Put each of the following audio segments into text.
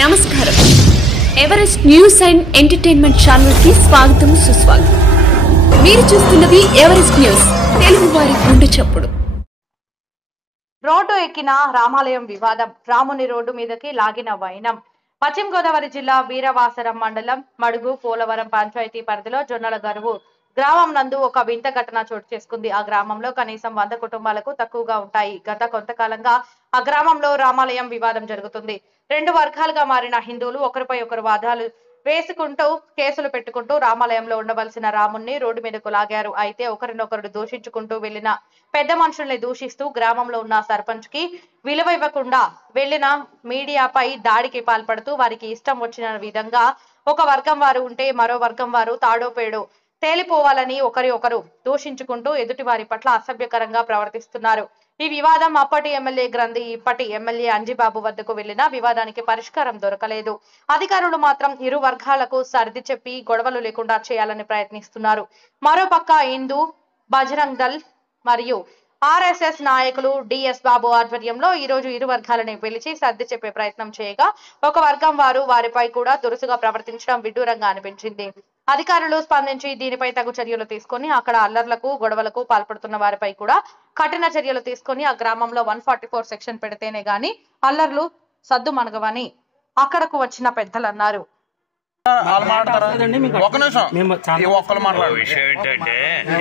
నమస్కారం. Everest news and entertainment channel కి స్వాగతం సుస్వాగతం. మీరు చూస్తున్నది ఎవరెస్ట్ న్యూస్, తెలుగు వారి గుండె చప్పుడు. రోడ్డు ఎక్కిన రామాలయం వివాదం, రాముని రోడ్డు మీదకి లాగిన వైనం. పశ్చిమ గోదావరి జిల్లా వీరవాసరం మండలం మడుగు పోలవరం పంచాయతీ పరిధిలో జొన్నల గరువు గ్రామం నందు ఒక వింత ఘటన చోటు చేసుకుంది. ఆ గ్రామంలో కనీసం 100 కుటుంబాలకు తక్కువగా ఉంటాయి. గత కొంతకాలంగా ఆ గ్రామంలో రామాలయం వివాదం జరుగుతుంది. 2 వర్గాలుగా మారిన హిందువులు ఒకరిపై ఒకరు వాదాలు వేసుకుంటూ కేసులు పెట్టుకుంటూ రామాలయంలో ఉండవలసిన రాముణ్ణి రోడ్డు మీదకు లాగారు. అయితే ఒకరినొకరు దూషించుకుంటూ వెళ్లిన పెద్ద మనుషుల్ని దూషిస్తూ గ్రామంలో ఉన్న సర్పంచ్ కి విలువ ఇవ్వకుండా వెళ్లిన మీడియాపై దాడికి పాల్పడుతూ వారికి ఇష్టం వచ్చిన విధంగా ఒక వర్గం వారు ఉంటే మరో వర్గం వారు తాడోపేడో తేలిపోవాలని ఒకరి ఒకరు దూషించుకుంటూ ఎదుటి వారి పట్ల అసభ్యకరంగా ప్రవర్తిస్తున్నారు. ఈ వివాదం అప్పటి ఎమ్మెల్యే గ్రంథి ఇప్పటి ఎమ్మెల్యే అంజిబాబు వద్దకు వెళ్లినా వివాదానికి పరిష్కారం దొరకలేదు. అధికారులు మాత్రం ఇరు వర్గాలకు సర్ది చెప్పి గొడవలు లేకుండా చేయాలని ప్రయత్నిస్తున్నారు. మరోపక్క హిందూ బజరంగ్ దళ్ మరియు ఆర్ఎస్ఎస్ నాయకులు డిఎస్ బాబు ఆధ్వర్యంలో ఈ రోజు ఇరు వర్గాలని పిలిచి సర్ది చెప్పే ప్రయత్నం చేయగా ఒక వర్గం వారు వారిపై కూడా దురుసుగా ప్రవర్తించడం విడ్డూరంగా అనిపించింది. అధికారులు స్పందించి దీనిపై తగు చర్యలు తీసుకొని అక్కడ అల్లర్లకు గొడవలకు పాల్పడుతున్న వారిపై కూడా కఠిన చర్యలు తీసుకొని ఆ గ్రామంలో 144 సెక్షన్ పెడితేనే గాని అల్లర్లు సద్దుమణగవని అక్కడకు వచ్చిన పెద్దలు అన్నారు.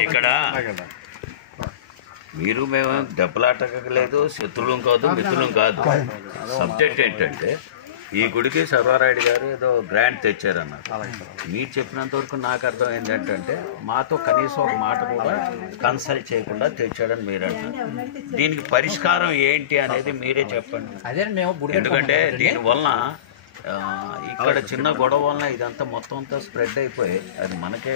ఇక్కడ మీరు మేము దెబ్బలాటలేదు, శత్రువులం కాదు, మిత్రులం కాదు. సబ్జెక్ట్ ఏంటంటే ఈ గుడికి సర్వారాయుడు గారు ఏదో గ్రాంట్ తెచ్చారన్నారు. మీరు చెప్పినంత వరకు నాకు అర్థం ఏంటంటే మాతో కనీసం ఒక మాట కూడా కన్సల్ట్ చేయకుండా తెచ్చాడని మీరు అంటారు. దీనికి పరిష్కారం ఏంటి అనేది మీరే చెప్పండి. ఎందుకంటే దీనివల్ల ఇక్కడ చిన్న గొడవ వలన ఇదంతా మొత్తం అంతా స్ప్రెడ్ అయిపోయి అది మనకే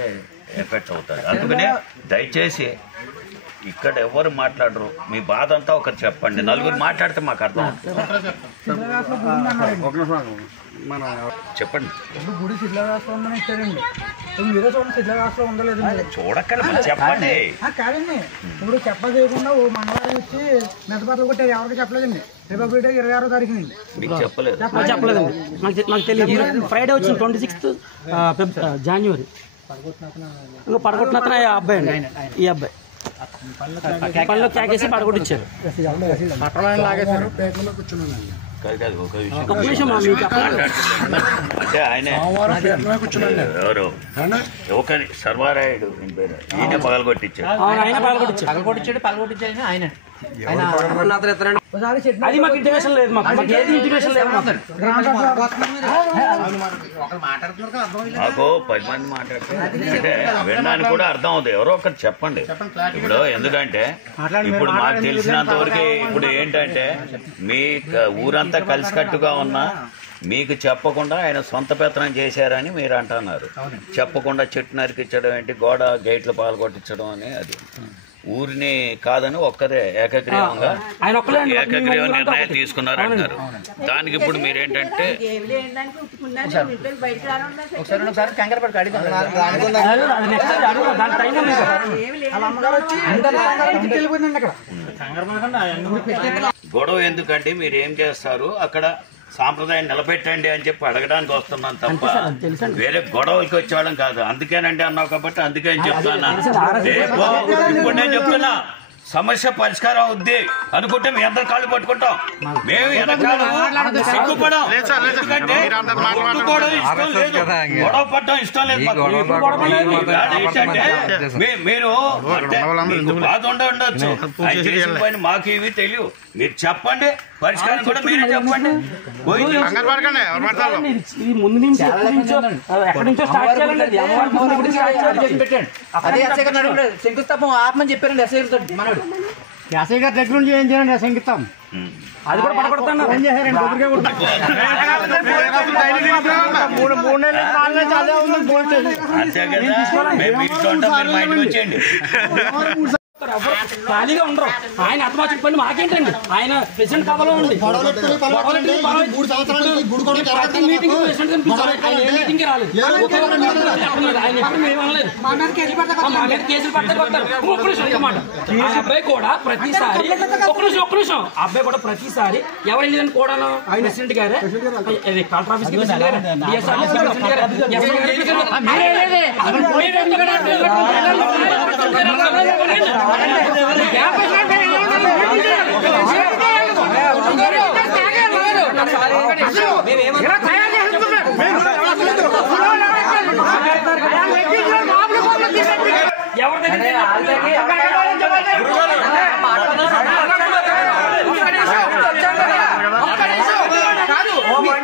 ఎఫెక్ట్ అవుతుంది. అందుకనే దయచేసి ఇక్కడ ఎవరు మాట్లాడరు, మీ బాధ అంతా ఒకరు చెప్పండి. నలుగురు మాట్లాడితే మాకు అర్థం అవుతుంది. చెప్పండి. గుడి శిథిలావస్థలో ఉందని ఇచ్చారండి. మీరే చూడండి శిథిలావస్థలో ఉండలేదు. చూడక్కర్లేదు, చెప్పండి. కాదండి, ఇప్పుడు చెప్పలేకుండా ఓ మంగళవారం వచ్చి మెదపర్లు కొట్టారు. ఎవరికి చెప్పలేదండి. రిపబ్లిక్ డే 26వ తారీఖునండి. మీకు చెప్పలేదండి. నాకు తెలియదు. ఫ్రైడే వచ్చింది 26 జనవరి. ఇంకా పడగొట్టిన అబ్బాయి అండి. ఈ అబ్బాయి పనిలో క్యాకేసి పడగొట్టించారు. అంటే ఆయన ఎవరు సర్వారాయుడు ఈయన పగలగొట్టించాడు. అది మాకు ఇంటిమేషన్ లేదు. మాకు ఏది ఇంటిమేషన్ లేదు. నాకు 10 మంది మాట్లాడితే అంటే వినడానికి కూడా అర్థం అవుతుంది. ఎవరో ఒకటి చెప్పండి. ఇప్పుడు ఎందుకంటే ఇప్పుడు మాకు తెలిసినంత వరకు ఇప్పుడు ఏంటంటే మీ ఊరంతా కలిసికట్టుగా ఉన్నా మీకు చెప్పకుండా ఆయన సొంత పెత్తనం చేశారని మీరు అంటున్నారు. చెప్పకుండా చెట్టు నరికించడం ఏంటి, గోడ గేట్లు పాల్గొట్టించడం అని అది ఊరిని కాదని ఒక్కరే ఏకగ్రీవంగా నిర్ణయం తీసుకున్నారు అంటారు. దానికి ఇప్పుడు మీరేంటంటే గొడవ ఎందుకంటే మీరు ఏం చేస్తారు అక్కడ సాంప్రదాయం నిలబెట్టండి అని చెప్పి అడగడానికి వస్తున్నాను తప్ప వేరే గొడవలకి వచ్చేవాళ్ళం కాదు. అందుకేనండి అన్నావు కాబట్టి అందుకే చెప్తున్నా. రేపు ఇప్పుడు నేను చెప్తున్నా సమస్య పరిష్కారం అవుద్ది అనుకుంటే మీ అందరు కాళ్ళు పట్టుకుంటాం. మేము వెనకాల సిగ్గుపడం. ఎందుకంటే కొట్టుకోవడం ఇష్టం లేదు, గొడవ పడడం ఇష్టం లేదు. మీరు బాధ ఉండొచ్చు, ఆయన చేసిన పని మాకు ఇవి తెలియవు. మీరు చెప్పండి, పరిష్కారం కూడా మీరే చెప్పండి. ముందు నుంచి ఎక్కడి నుంచో స్టార్ట్ చేయాలండి. శంకుస్థాపం ఆపమని చెప్పారండి ఎస్ఐ గారు. మనడు ఎస్ఐ గారి దగ్గర నుంచి ఏం చేయండి శంకుస్థాపం అది కూడా పడగొడతాను. ఏం చేశారండి? మరి ఎవరు ఖాళీగా ఉండరు. ఆయన అర్థమాచిన పని మాకేంటండి, ఆయన ప్రెసిడెంట్ కావాలో ఉంది ప్రతి మీటింగ్ ప్రెసిడెంట్ కనిపించారు. ఆయన ఏ మీటింగ్ రాలేదు, ఆయన ఎప్పుడు మేము అనలేదు. మా మీద కేసులు పడతారు. ఒక్క నిమిషం మాట, ఆ అబ్బాయి కూడా ప్రతిసారి ఒక్క నిమిషం అబ్బాయి కూడా ప్రతిసారి ఎవరు వెళ్ళేదని కూడాను ప్రెసిడెంట్ గారే కలెక్టర్ ఆఫీస్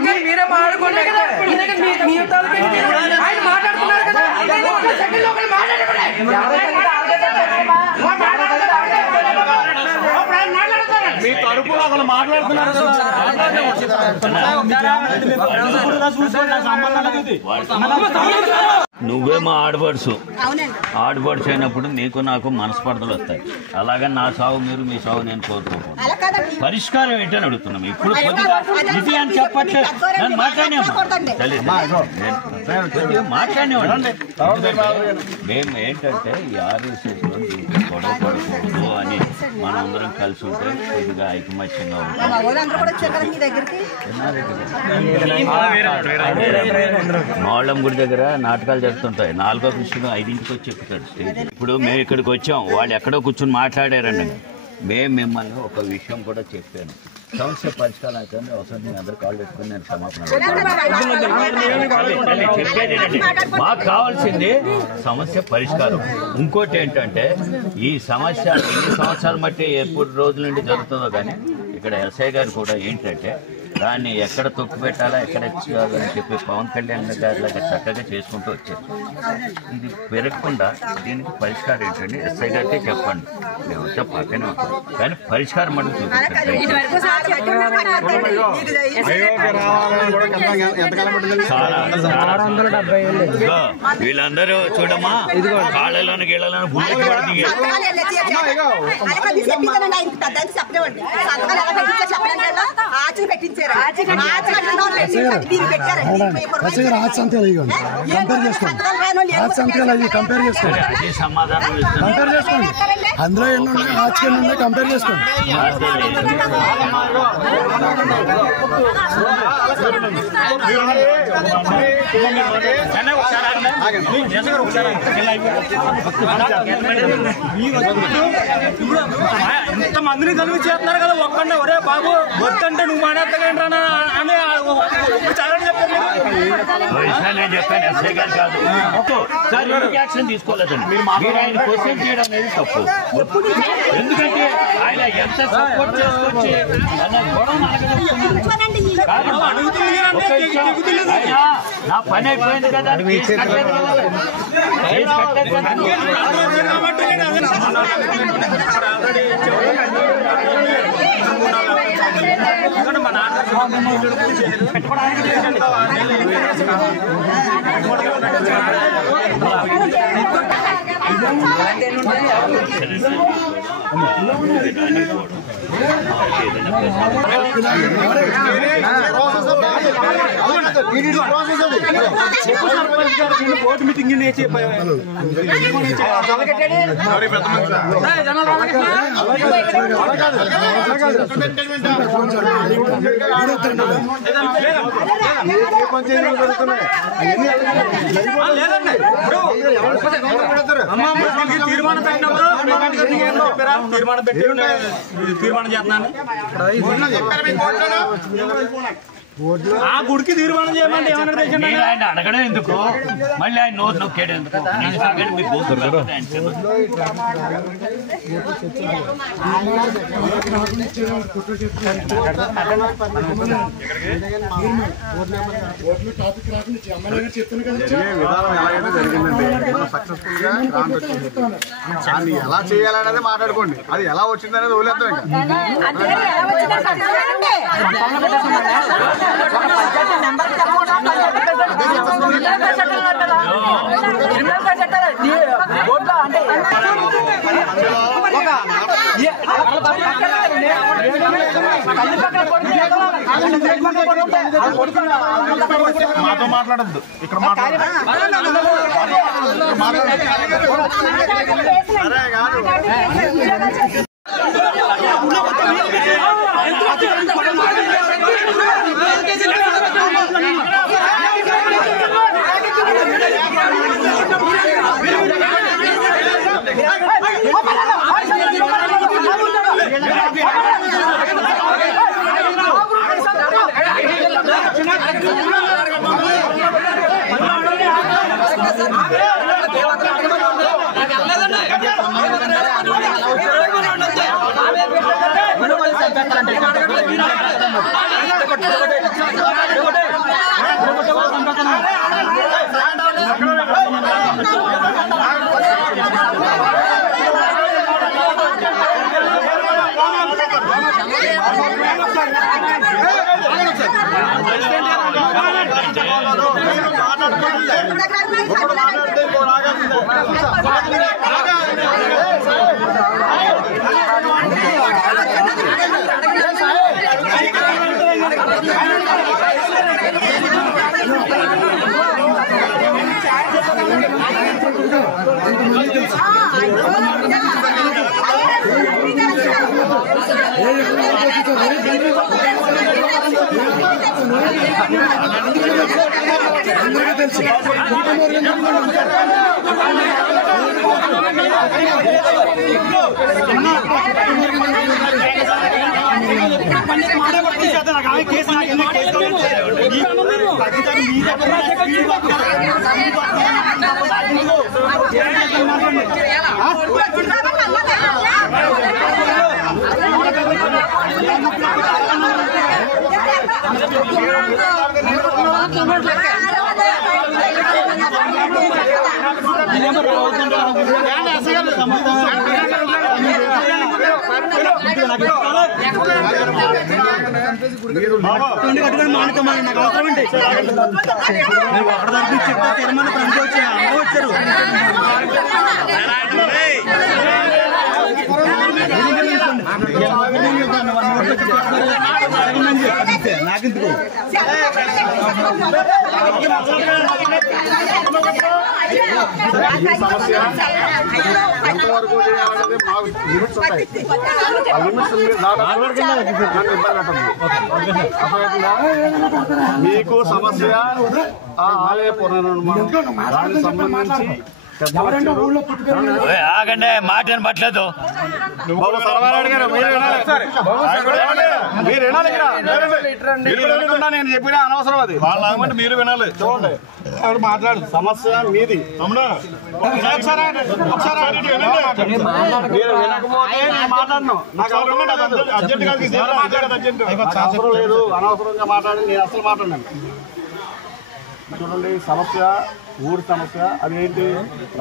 ఎవరి మీరే మాట్లాడుకోండి కదా, ఆయన మాట్లాడుతున్నారు కదా, మీ తరపున ఒకళ్ళు మాట్లాడుతున్నారు. నువ్వేమో ఆడపడుచు అయినప్పుడు నీకు నాకు మనస్పర్ధలు వస్తాయి. అలాగే నా సాగు మీరు, మీ సాగు నేను కోరుకోకూడదు. పరిష్కారం ఏంటని అడుగుతున్నాం. ఇప్పుడు కొద్దిగా ఇది అని చెప్పట్లేదు, నేను మాట్లాడినేవాడిని. మేము ఏంటంటే ఈ ఆర్ఎస్ఎస్లో గొడవ పడకూడదు అని మనందరం కలిసి ఉంటే కొద్దిగా ఐకమత్యంగా ఉంటాం. మావళ్ళం గుడి దగ్గర నాటకాలు జరుగుతుంటాయి. 4వ కృష్ణుడు 5ంటికి వచ్చి చెప్తాడు స్టేజ్. ఇప్పుడు మేము ఇక్కడికి వచ్చాం, వాళ్ళు ఎక్కడో కూర్చొని మాట్లాడారండి. మేము మిమ్మల్ని ఒక విషయం కూడా చెప్పాను, సమస్య పరిష్కారం అయితే అవసరం మీ అందరు కాల్ పెట్టుకుని నేను క్షమాపణ చెప్పేది. మాకు కావాల్సింది సమస్య పరిష్కారం. ఇంకోటి ఏంటంటే ఈ సమస్య ఎన్ని సంవత్సరాలు బట్టి ఎప్పుడు రోజుల నుండి జరుగుతుందో కానీ ఇక్కడ ఎస్ఐ గారు కూడా ఏంటంటే దాన్ని ఎక్కడ తొక్కు పెట్టాలా, ఎక్కడ ఎక్కాలని చెప్పి పవన్ కళ్యాణ్ గారిలాగా చక్కగా చేసుకుంటూ వచ్చారు. ఇది పెరగకుండా దీనికి పరిష్కారం ఏంటండి ఎస్ఐ గారికే చెప్పండి, మేమంతా పక్కనే ఉంటాం కానీ పరిష్కారం మనం చూపించండి. వీళ్ళందరూ చూడమ్మా కాళ్ళలోని గీళ్ళలోని బుల్లెట్ కూడా దిగారు. అదే సమాధానం అందులో ఎన్నో ఆచరణ కంపేర్ చేసుకోండి. ఎంత మందిని కలిపి చేస్తున్నారు కదా, ఒక్కడే ఒరే బాబు వద్దంటే నువ్వు మాట్లాడతాను అని చాలా చెప్పాను. నేను చెప్పాను ఎస్ఐ గారు కాదు సార్, యాక్షన్ తీసుకోలేదండి. మీరు ఆయన క్వశ్చన్ చేయడం అనేది తప్పు. ఎందుకంటే ఆయన ఎంత సపోర్ట్ చేసుకొచ్చి నా పని అయిపోయింది కదా, మా నాన్న మీటింగ్ తీర్మానం పెట్టి తీర్మానం చేస్తున్నాను. ఆ గుడికి తీర్మానం చేయమంటే ఏమన్నా ఆయన అడగడం ఎందుకు, మళ్ళీ ఆయన నోరు నొక్కాడు ఎందుకు? మీకు పోతున్నారు ఎలా చేయాలనేది మాట్లాడుకోండి, అది ఎలా వచ్చింది అనేది వదిలేద్దాం. ఇంకా మాతో మాట్లాడద్దు ఇక్కడ ఎంతవరకు చేయాలనేది మాకు లిమిట్స్ ఉంటాయి. ఆ లిమిట్స్ మీకు సమస్య ఆ ఆలయ పునర్నిర్మాణం దానికి సంబంధించి ఆగండి మాట పట్టలేదు. మీరు వినాలి ఇక్కడ నేను చెప్పిన అనవసరం అది వాళ్ళ మీరు వినాలి. చూడండి ఆవిడ మాట్లాడు సమస్య మీది మీరు వినకపోతే నేను మాట్లాడను. నాకు అవసరం లేదు. అనవసరంగా మాట్లాడి నేను అసలు మాట్లాడినాను. చూడండి సమస్య ఊరి సమస్య అదేంటి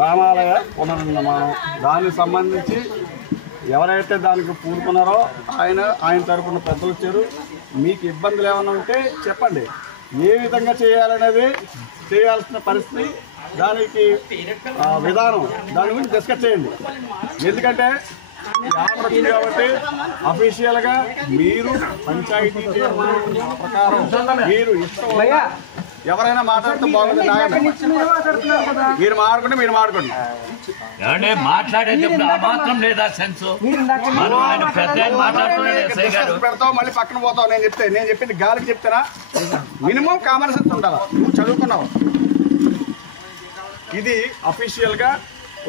రామాలయ పునర్నిర్మాణం. దానికి సంబంధించి ఎవరైతే దానికి పూనుకున్నారో ఆయన తరపున పెద్దలు వచ్చారు. మీకు ఇబ్బందులు ఏమైనా ఉంటే చెప్పండి. ఏ విధంగా చేయాలనేది చేయాల్సిన పరిస్థితి దానికి విధానం దాని గురించి డిస్కస్ చేయండి. ఎందుకంటే ఆర్డర్ వచ్చింది కాబట్టి అఫీషియల్గా మీరు పంచాయతీ తీర్మానం ప్రకారం మీరు ఇష్టం ఎవరైనా మాట్లాడితే బాగుంటుంది. మీరు మాట్లాడుకోండి. మాట్లాడేటప్పుడు ఆ మాత్రం లేదా సెన్స్ పెడతావు మళ్ళీ పక్కన పోతావు. నేను చెప్పింది గాలికి చెప్తానా? మినిమం కామన్ సెన్స్ ఉండాలి. నువ్వు చదువుకున్నావు. ఇది అఫీషియల్గా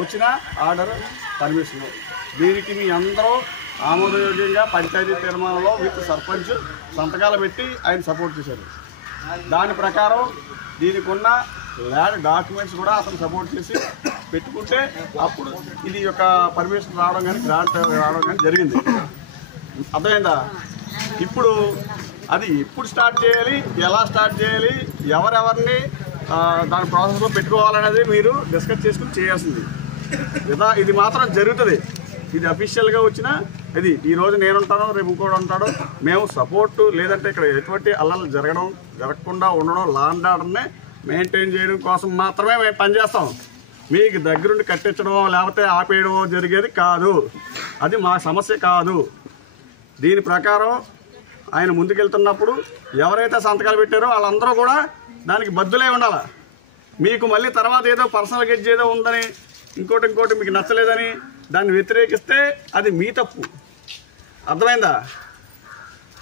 వచ్చిన ఆర్డర్ పర్మిషన్. దీనికి మీ అందరూ ఆమోదయోగ్యంగా పంచాయతీ తీర్మానంలో విత్ సర్పంచ్ సంతకాలు పెట్టి ఆయన సపోర్ట్ చేశారు. దాని ప్రకారం దీనికి ఉన్న ల్యాండ్ డాక్యుమెంట్స్ కూడా అతను సపోర్ట్ చేసి పెట్టుకుంటే అప్పుడు ఇది యొక్క పర్మిషన్ రావడం కానీ గ్రాంట్ రావడం కానీ జరిగింది. అర్థమైందా? ఇప్పుడు అది ఎప్పుడు స్టార్ట్ చేయాలి, ఎలా స్టార్ట్ చేయాలి, ఎవరెవరిని దాని ప్రాసెస్లో పెట్టుకోవాలనేది మీరు డిస్కస్ చేసుకుని చేయాల్సింది. ఇది మాత్రం జరుగుతుంది. ఇది అఫీషియల్గా వచ్చిన ఇది ఈరోజు నేనుంటాను, రేపు ఇంకోటి ఉంటాడు. మేము సపోర్టు లేదంటే ఇక్కడ ఎటువంటి అల్లలు జరగకుండా ఉండడం, లా అండ్ ఆర్డర్ని మెయింటైన్ చేయడం కోసం మాత్రమే మేము పనిచేస్తాం. మీకు దగ్గరుండి కట్టించడమో లేకపోతే ఆపేయడమో జరిగేది కాదు. అది మా సమస్య కాదు. దీని ప్రకారం ఆయన ముందుకెళ్తున్నప్పుడు ఎవరైతే సంతకాలు పెట్టారో వాళ్ళందరూ కూడా దానికి బద్దులై ఉండాలి. మీకు మళ్ళీ తర్వాత ఏదో పర్సనల్ గెడ్జ్ ఏదో ఉందని ఇంకోటి మీకు నచ్చలేదని దాన్ని వ్యతిరేకిస్తే అది మీ తప్పు. అర్థమైందా?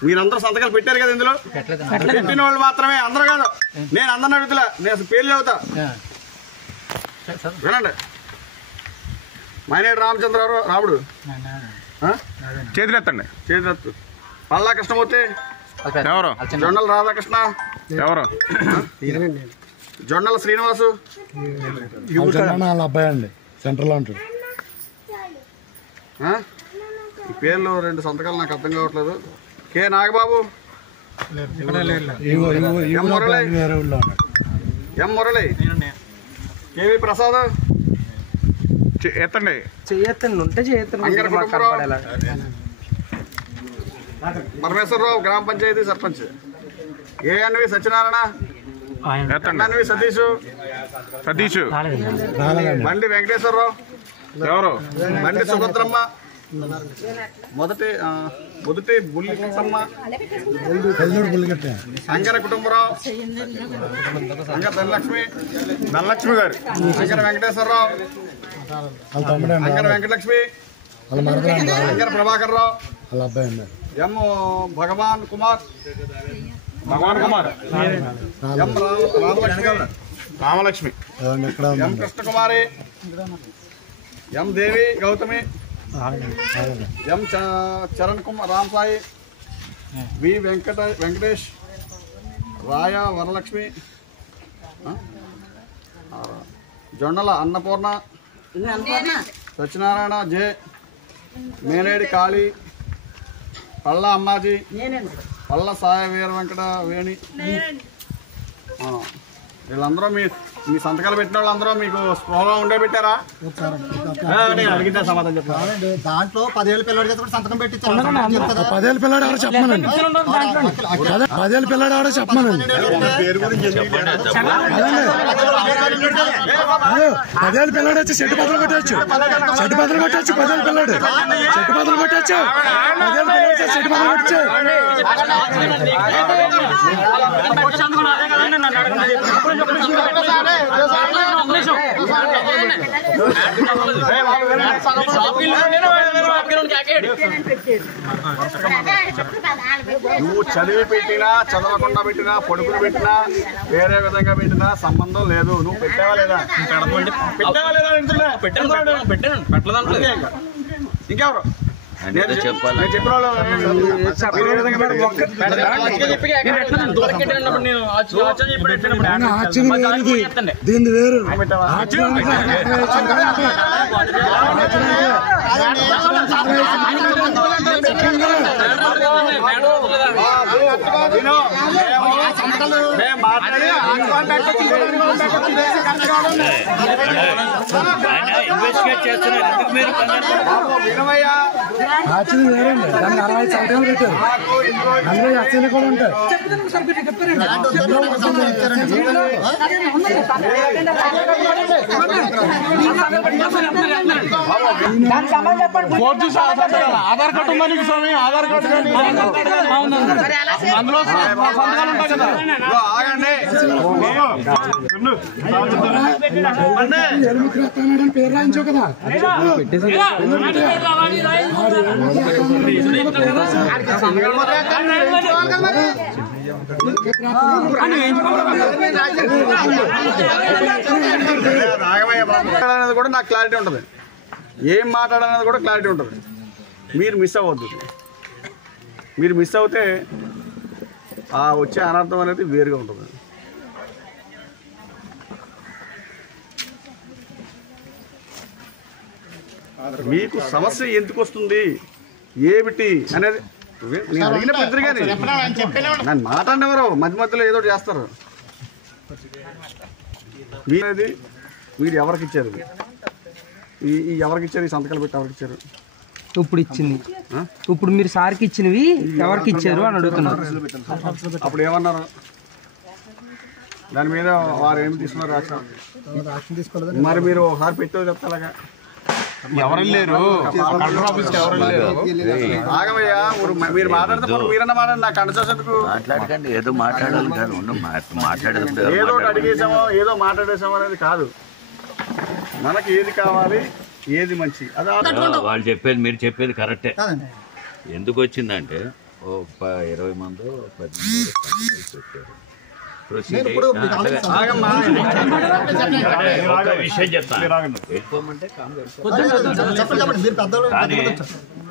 మీరందరూ సంతకాలు పెట్టారు కదా, ఇందులో పెట్టిన వాళ్ళు మాత్రమే, అందరూ కాదు. నేను అందరిని అడుగుతులా, నేను అసలు పేర్లు చెబుతా వినండి. మైనేటి రామచంద్రరావు రాముడు, చేతులెత్తండి. చేతులెత్తు. పల్లా కృష్ణమూర్తి ఎవరు? జొన్నల రాధాకృష్ణ ఎవరు? జొన్నల శ్రీనివాసు అబ్బాయి అండి, సెంట్రల్ ఉంటాడు. ఈ పేర్లు 2 సంతకాలు నాకు అర్థం కావట్లేదు. కె నాగబాబు, ఎం మురళి, కేవి ప్రసాద్, ఎత్తండి. అంగర కుటుంబరావు, పరమేశ్వరరావు గ్రామ పంచాయతీ సర్పంచ్, ఏఎన్వి సత్యనారాయణ, ఎన్వి సతీష్, బండి వెంకటేశ్వరరావు, ఎవరు? బండి సుభద్రమ్మ, మొదటి బుల్లికమ్మ, అంగర కుటుంబరావు, అంగర ధనలక్ష్మి గారు, అంగర వెంకటేశ్వరరావు, అంగర వెంకటలక్ష్మి, అంగర ప్రభాకర్ రావు, ఎం భగవాన్ కుమార్, ఎం రామలక్ష్మి, ఎం కృష్ణకుమారి, ఎం దేవి గౌతమి, ఎం చరణ్ కుమార్, రామ్ సాయి, వి వెంకటేష్, రాయ వరలక్ష్మి, జొన్నల అన్నపూర్ణ, సత్యనారాయణ జే, మేనేడి కాళీ, పళ్ళ అమ్మాజీ, పళ్ళ సాయ వీర వెంకట వేణి. వీళ్ళందరూ మీ సంతకాలు పెట్టిన వాళ్ళందరూ మీకు స్పృహలో ఉండే పెట్టారా? నేను అడిగితే సమాధానం చెప్పాలి. దాంట్లో 10 ఏళ్ళ పిల్లడి చేత కూడా సంతకం పెట్టించారు. 10 ఏళ్ళ పిల్లడు ఆడ చెప్పమనండి. 10 ఏళ్ళ పిల్లడు ఆడ చెప్పమనండి. 10 ఏళ్ళ పిల్లడు వచ్చి చెట్టు బదులు కొట్టచ్చు. 10 ఏళ్ళ పిల్లడు చెట్టు బదులు కొట్టచ్చు. 10 ఏళ్ళ పిల్లడు చెట్టు బదులు కొట్టచ్చు. నువ్వు చదివి పెట్టినా చదవకుండా పెట్టినా పొడుపులు పెట్టినా వేరే విధంగా పెట్టినా సంబంధం లేదు. నువ్వు పెట్టావా లేదా? ఇంకెవరు చెప్పాలి. నేను చెప్పిన వాళ్ళు దీని వేరు ఇన్వెస్టిగేట్ చేస్తున్నారు. ఆచరణ వేరండి. దానికి 60 సంవత్సరాలు పెట్టారు. అందులో అసలు కూడా ఉంటాయి. ఆధార్ కార్డు ఉందా నీకు స్వామి? ఆధార్ కార్డు అందులో సంతకాలు ఉంటాయి కదా. ఆగండి, పేరు రాయించావు కదా. అనేది కూడా నాకు క్లారిటీ ఉంటుంది. ఏం మాట్లాడాలనేది కూడా క్లారిటీ ఉంటుంది. మీరు మిస్ అవ్వద్దు. మీరు మిస్ అవుతే ఆ వచ్చే అనర్థం అనేది వేరుగా ఉంటుంది. మీకు సమస్య ఎందుకు వస్తుంది ఏమిటి అనేది నేను అడిగినప్పుడు ఇద్దరు కానీ నన్ను మాట్లాడినవారు మధ్య మధ్యలో ఏదో చేస్తారు. మీది మీరు ఎవరికి ఇచ్చారు? ఈ ఎవరికి ఇచ్చారు? ఈ సంతకాలు పెట్టి ఎవరికి ఇచ్చారు? ఇప్పుడు ఇచ్చింది. ఇప్పుడు మీరు సార్కి ఇచ్చినవి ఎవరికి ఇచ్చారు అని అడుగుతున్నారు. అప్పుడు ఏమన్నారు? దాని మీద వారు ఏమి తీసుకున్నారు యాక్షన్ తీసుకోలేదు. మరి మీరు ఒకసారి పెట్టేది చెప్తాగా ఎవరు లేరు ఆగమయ్యా మీరు మాట్లాడితే మీరన్నా మాట్లాడి నాకు అండచేసేందుకు మాట్లాడకండి. ఏదో మాట్లాడాలి కాదు, మాట్లాడేది ఏదో అడిగేసామో ఏదో మాట్లాడేసామో అనేది కాదు. మనకి ఏది కావాలి, ఏది మంచి అది వాళ్ళు చెప్పేది మీరు చెప్పేది కరెక్టే. ఎందుకు వచ్చిందంటే ఓ 20 మంది 10 మంది పెట్టారు. విషయం చెప్తాను, వెళ్ళిపోమంటే కానీ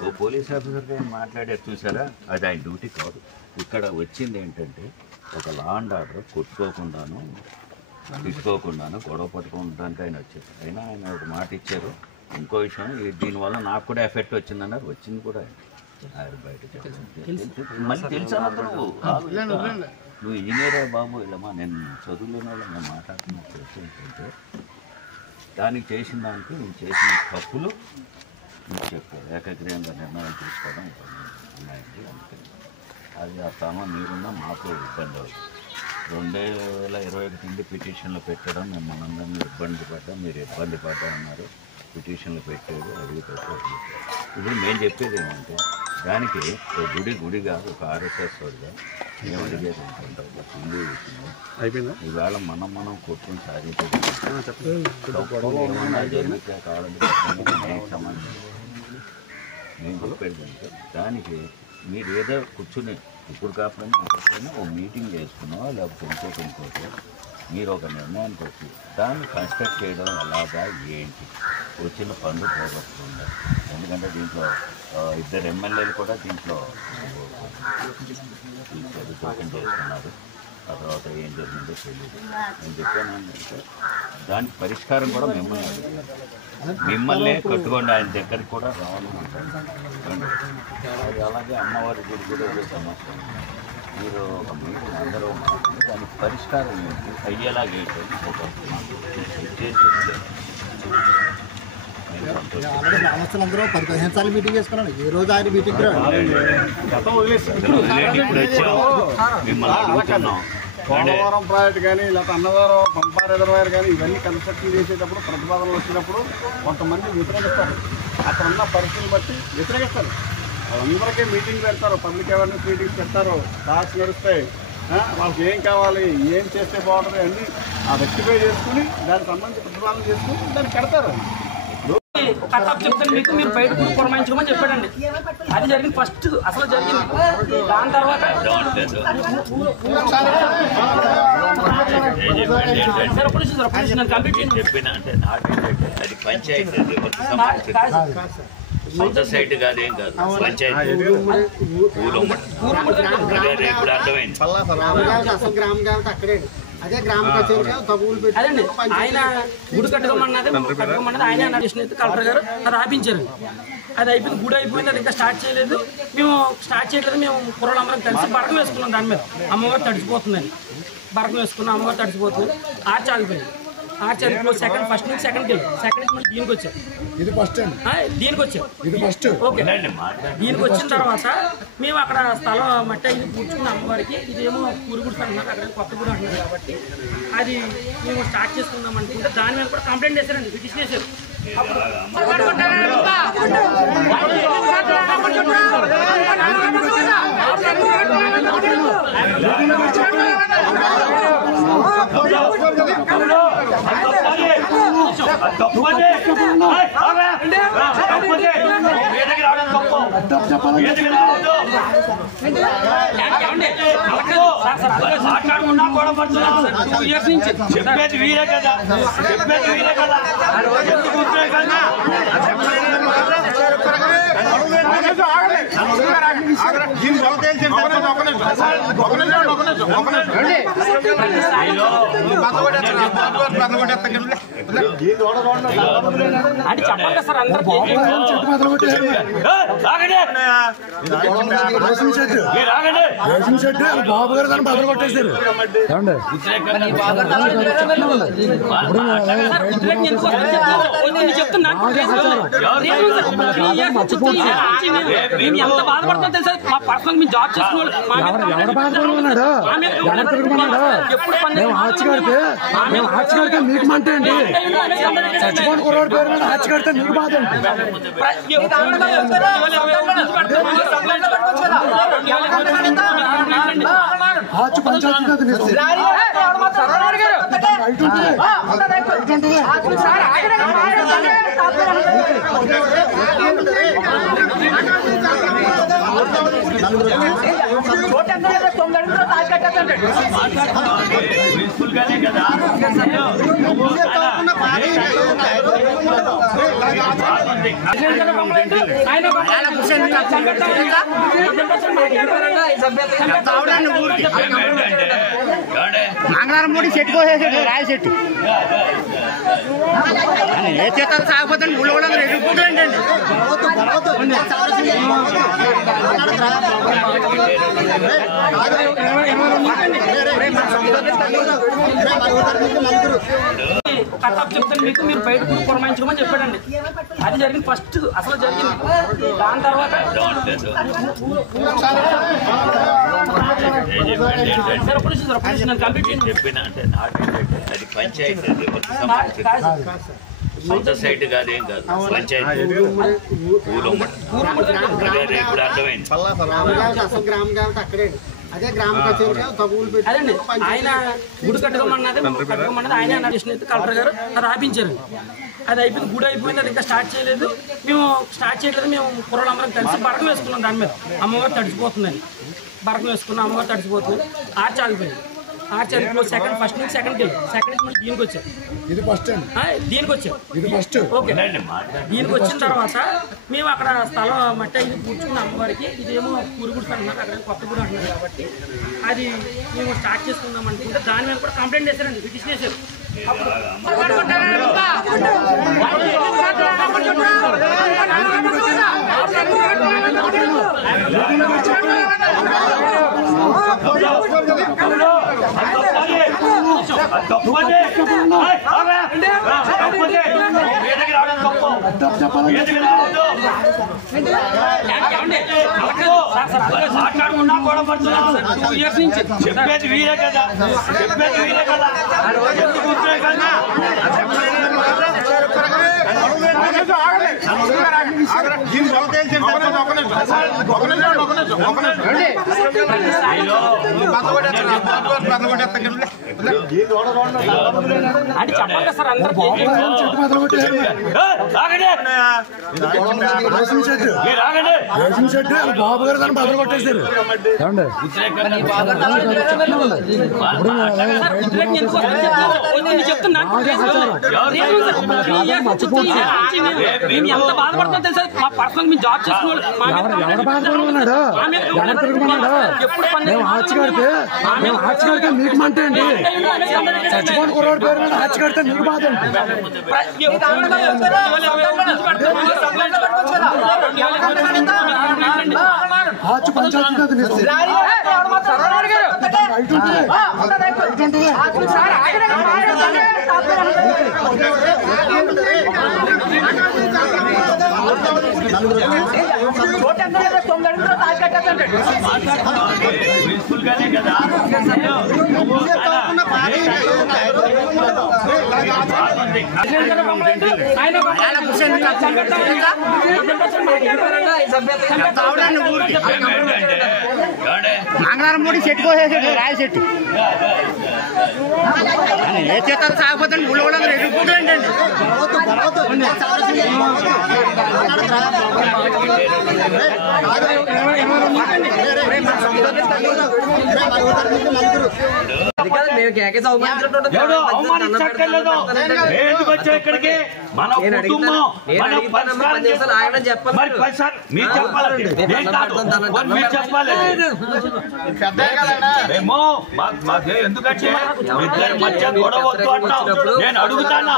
ఓ పోలీస్ ఆఫీసర్ మాట్లాడారు చూసారా, అది ఆయన డ్యూటీ కాదు. ఇక్కడ వచ్చింది ఏంటంటే ఒక లా అండ్ ఆర్డర్ కొట్టుకోకుండాను తీసుకోకుండాను గొడవ పట్టుకోవడానికి ఆయన వచ్చారు. అయినా ఆయన ఒక మాట ఇచ్చారు. ఇంకో విషయం, దీనివల్ల నాకు కూడా ఎఫెక్ట్ వచ్చిందన్నారు. వచ్చింది కూడా ఆయన బయట మళ్ళీ తెలుసా నువ్వు ఇంజనీరే బాబు ఇలామా నేను చదువులేని వాళ్ళు నేను మాట్లాడుతున్నప్పుడు ఏంటంటే దానికి చేసిన దానికి నువ్వు చేసిన తప్పులు నువ్వు చెప్పావు. ఏకగ్రీయంగా నిర్ణయం తీసుకోవడం ఉన్నాయండి. అందుకని అది ఆ స్థానం మీరున్నా మాకు ఇబ్బంది అవుతుంది. 2021 నుండి పిటిషన్లు పెట్టడం మేము మనందరినీ ఇబ్బంది పడ్డాం, మీరు ఇబ్బంది పడ్డా అన్నారు. పిటిషన్లు పెట్టేది అడిగి పెట్టేది. ఇప్పుడు నేను చెప్పేది ఏమంటే దానికి గుడి కాదు, ఒక ఆర్ఎస్ఎస్ వాడిగా మేము అడిగేది ఏంటంటే ఇల్లు అయిపోయిందా ఈవేళ మనం కొట్టుకుని సాధించేది ఏమన్నా జరిగితే కావాలంటే సంబంధం నేను చెప్పేది అంటే దానికి మీరు ఏదో కూర్చుని ఇప్పుడు కాకపోయినా ఎక్కడికైనా ఓ మీటింగ్ చేసుకున్నావా లేకపోతే ఇంకోటి మీరు ఒక నిర్ణయానికి వచ్చి దాన్ని కన్స్ట్రక్ట్ చేయడం ఎలాగా ఏంటి వచ్చిన పనులు పోగొట్టుకుంటారు. ఎందుకంటే దీంట్లో 2 ఎమ్మెల్యేలు కూడా దీంట్లో జోక్యం చేస్తున్నారు. ఆ తర్వాత ఏం జరిగిందో తెలియదు. నేను చెప్పాను అంటే దానికి పరిష్కారం కూడా మిమ్మల్ని అడుగుతున్నాను. మిమ్మల్నే కట్టుకోండి, ఆయన దగ్గరికి కూడా రావాలని. అది అలాగే అమ్మవారి గుడి కూడా ఏదో సమస్య మీరు ఒక మీటింగ్ అందరూ మాట్లాడి దానికి పరిష్కారం ఏంటి అయ్యేలాగా ఏంటి ఒక అందరూ 15 సార్లు మీటింగ్ చేసుకున్నాను. ఏ రోజు ఆయన మీటింగ్ పోలవరం ప్రాజెక్ట్ కానీ లేకపోతే అన్నవరం పంపా రిజర్వాయర్ కానీ ఇవన్నీ కన్స్ట్రక్షన్ చేసేటప్పుడు ప్రతిపాదనలు వచ్చినప్పుడు కొంతమంది వ్యతిరేకిస్తారు. అక్కడ ఉన్న పరిస్థితులు బట్టి వ్యతిరేకిస్తారు. అందరికీ మీటింగ్ పెడతారు, పబ్లిక్ అవేర్నెస్ మీటింగ్స్ పెడతారు, క్లాస్ నడుస్తాయి. వాళ్ళకి ఏం కావాలి, ఏం చేస్తే బాగుంటుంది అన్నీ రెక్టిఫై చేసుకుని దానికి సంబంధించి ప్రతిపాదన చేసుకుని దాన్ని పెడతారు. కథ చెప్తాను మీకు, మీరు బయట కూడా పురమాయించుకోమని చెప్పాడండి. అది జరిగింది ఫస్ట్, అసలు జరిగింది. దాని తర్వాత సొంత సైట్ కాదు, ఏం కాదు, పంచాయతీ ఇప్పుడు అర్థమైంది. అదండి ఆయన గుడి కట్టుకోమన్నది ఆయన కలెక్టర్ గారు అది ఆపించారు. అది అయిపోయింది, గుడి అయిపోయింది, అది ఇంకా స్టార్ట్ చేయలేదు. మేము స్టార్ట్ చేయలేదు. మేము కుర్రలందరం కలిసి బరకం వేసుకున్నాం. దాని మీద అమ్మవారు తడిచిపోతుందని బరకం వేసుకున్నాం. అమ్మవారు తడిచిపోతుంది. ఆర్చ్ ఆగిపోయింది. ఆర్చ్ ఆగిపోయి ఫస్ట్ నుంచి సెకండ్కి వెళ్ళి సెకండ్ నుంచి దీనికి వచ్చారు. దీనికి వచ్చారు. ఓకే, దీనికి వచ్చిన తర్వాత మేము అక్కడ స్థలం మట్టి అయింది పూడ్చుకున్న అమ్మవారికి. ఇదేమో పూరి గుడి అంటున్నారు, అక్కడ కొత్త గుడి అంటున్నారు. కాబట్టి అది మేము స్టార్ట్ చేసుకుందాం అనుకుంటే దాని మీద కూడా కంప్లైంట్ చేశారండి, పిటిషన్ చేశారు. చెప్పేది వీరే కదా, చెప్పేది వీరే కదా. అది చెప్పండి సార్ అందరికీ. బాబు గారు దాన్ని బదులు కొట్టేశారు. చెప్తున్నా మేము ఎంత బాధపడుతుందో తెలుసా? మా పర్సనల్ మీ జాబ్ చేసుకున్న వాళ్ళు మా మీద ఎవరు బాధపడుతున్నాడు ఎవరు తిరుగుతున్నాడు మేము ఆర్చి కడితే మీకు మంట ఏంటి చచ్చిపోయిన కుర్రాడు పేరు మీద ఆర్చి కడితే మీకు బాధ ఏంటి ఆర్చి పంచాయతీ కదా మంగళవారం మూడు చెట్టు కోసేసాడు రాయి చెట్టు ఏ చేతాలు సాగపోతే ఊళ్ళో కూడా ఎదుర్కొంటాండి కట్టప్ చెప్తాను మీకు, మీరు బయట కూడా పురమాయించుకోమని చెప్పాడండి. అది జరిగింది ఫస్ట్, అసలు జరిగింది. దాని తర్వాత సొంత సైట్ కాదు, ఏం కాదు, పంచాయతీ ఇప్పుడు అర్థమైంది. అదండి ఆయన గుడి కట్టుకోమన్నది ఆయన కలెక్టర్ గారు రాపించారు. అది అయిపోయింది, గుడి అయిపోయింది, అది ఇంకా స్టార్ట్ చేయలేదు. మేము కుర్రలందరం కలిసి బరకం వేసుకున్నాం. దాని మీద అమ్మవారు తడిచిపోతుందని బరకం వేసుకున్నాం. అమ్మవారు తడిచిపోతుంది. ఆర్చి ఆగిపోయింది. ఆర్చి ఆగిపోయి సెకండ్ ఫస్ట్ నుంచి సెకండ్కి వెళ్ళి సెకండ్ నుంచి దీనికి వచ్చాం. ఇది ఫస్ట్ దీనికి వచ్చాం. ఇది ఫస్ట్ ఓకే. దీనికి వచ్చిన తర్వాత మేము అక్కడ స్థలం మట్టి ఇది పూడ్చుకున్న అమ్మవారికి ఇదేమో పూరుగుడు అంటున్నారు, అక్కడ కొత్త గుడి అంటున్నారు. కాబట్టి అది మేము స్టార్ట్ చేసుకుందాం అనుకుంటే దాని మీద కూడా కంప్లైంట్ చేశారండి, పిటిషన్ చేశారు. చెప్పేది వీరే కదా, చెప్పేది వీరే కదా. అది చెప్పండి సార్ అందరూ. బాబు గారు దాన్ని బదులు కొట్టేశారు. ఎంత బాధపడుతుందో తెలుసా? మా పర్సనల్ మీ జాబ్ చేసుకున్న వాళ్ళు ఎవరు బాధపడుతున్నాడు ఎవరు తిరుగుతున్నాడు మేము ఆర్చి కడితే మీకు మంట ఏంటి చచ్చిపోయిన కుర్రాడు పేరు మీద ఆర్చి కడితే మీకు బాధ ఏంటి ఆర్చి పంచాయతీ కదా మంగళవారం మూడు చెట్టు కోసేసాడు రాయి చెట్టు ఏ చేతాలు సాగపోతే ఊళ్ళో కూడా ఎదుర్కొంటాండి ఎందుకు వచ్చావు ఇక్కడికి? మన కుటుంబం మన మీరు చెప్పాలి. మేము మాకే ఎందుకంటే ఇద్దరి మధ్య గొడవ వద్దు అంటాం. నేను అడుగుతాను,